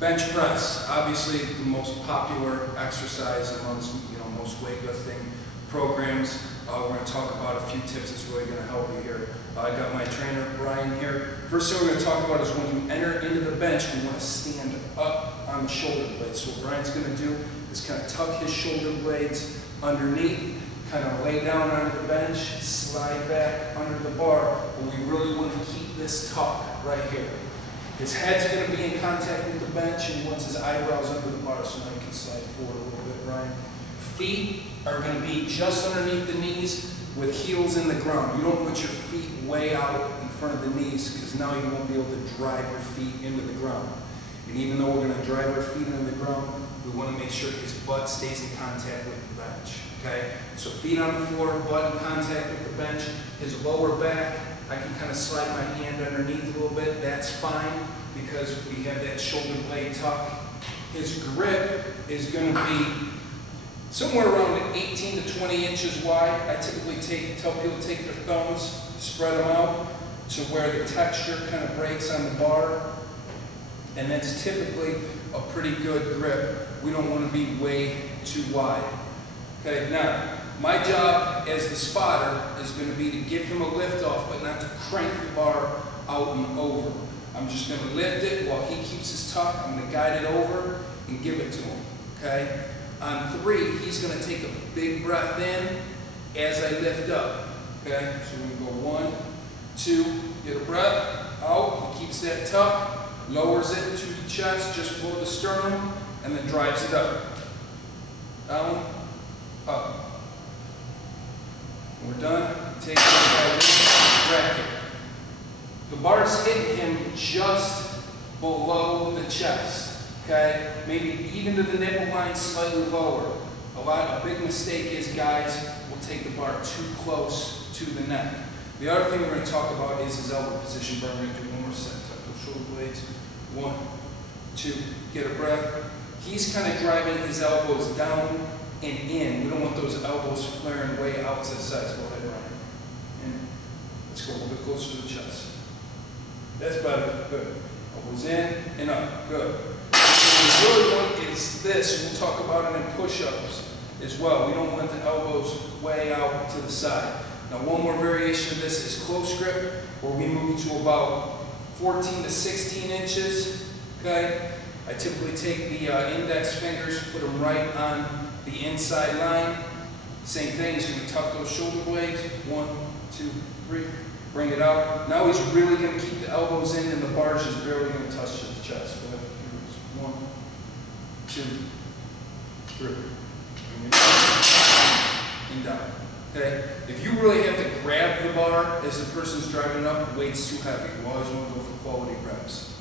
Bench press, obviously the most popular exercise amongst most weightlifting programs. We're going to talk about a few tips that's really going to help you here. I got my trainer Brian here. First thing we're going to talk about is when you enter into the bench, we want to stand up on the shoulder blades. So what Brian's going to do is kind of tuck his shoulder blades underneath, kind of lay down onto the bench, slide back under the bar, but we really want to keep this tuck right here. His head's going to be in contact with the bench, and he wants his eyebrows under the bar, so now you can slide forward a little bit, Ryan. Feet are going to be just underneath the knees with heels in the ground. You don't want your feet way out in front of the knees, because now you won't be able to drive your feet into the ground. And even though we're going to drive our feet into the ground, we want to make sure his butt stays in contact with the bench. Okay? So feet on the floor, butt in contact with the bench. His lower back, I can kind of slide my hand underneath a little bit. That's fine because we have that shoulder blade tuck. His grip is going to be somewhere around 18 to 20 inches wide. I typically tell people to take their thumbs, spread them out to where the texture kind of breaks on the bar. And that's typically a pretty good grip. We don't want to be way too wide. Okay, now, my job as the spotter is going to be to give him a lift off, but not to crank the bar out and over. I'm just going to lift it while he keeps his tuck. I'm going to guide it over and give it to him. Okay? On 3, he's going to take a big breath in as I lift up. Okay? So we're going to go 1, 2, get a breath out. He keeps that tuck, lowers it to the chest, just below the sternum, and then drives it up. Down, up. When we're done, take the bar, rack it. The bar's hitting him just below the chest, okay? Maybe even to the nipple line, slightly lower. A big mistake is guys will take the bar too close to the neck. The other thing we're going to talk about is his elbow position. We're going to do one more set. Tuck those shoulder blades. 1, 2, get a breath. He's kind of driving his elbows down and in. We don't want those elbows flaring way out to the sides. Go ahead, Ryan. In. Let's go a little bit closer to the chest. That's better. Good. Elbows in and up. Good. What we really want is this. We'll talk about it in push-ups as well. We don't want the elbows way out to the side. Now, one more variation of this is close grip, where we move to about 14 to 16 inches. Okay? I typically take the index fingers, put them right on the inside line. Same thing, he's going to tuck those shoulder blades. 1, 2, 3. Bring it out. Now he's really going to keep the elbows in and the bar's just barely going to touch his chest. Go ahead. 1, 2, 3. Bring it out. And down. Okay? If you really have to grab the bar as the person's driving up, the weight's too heavy. You always want to go for quality reps.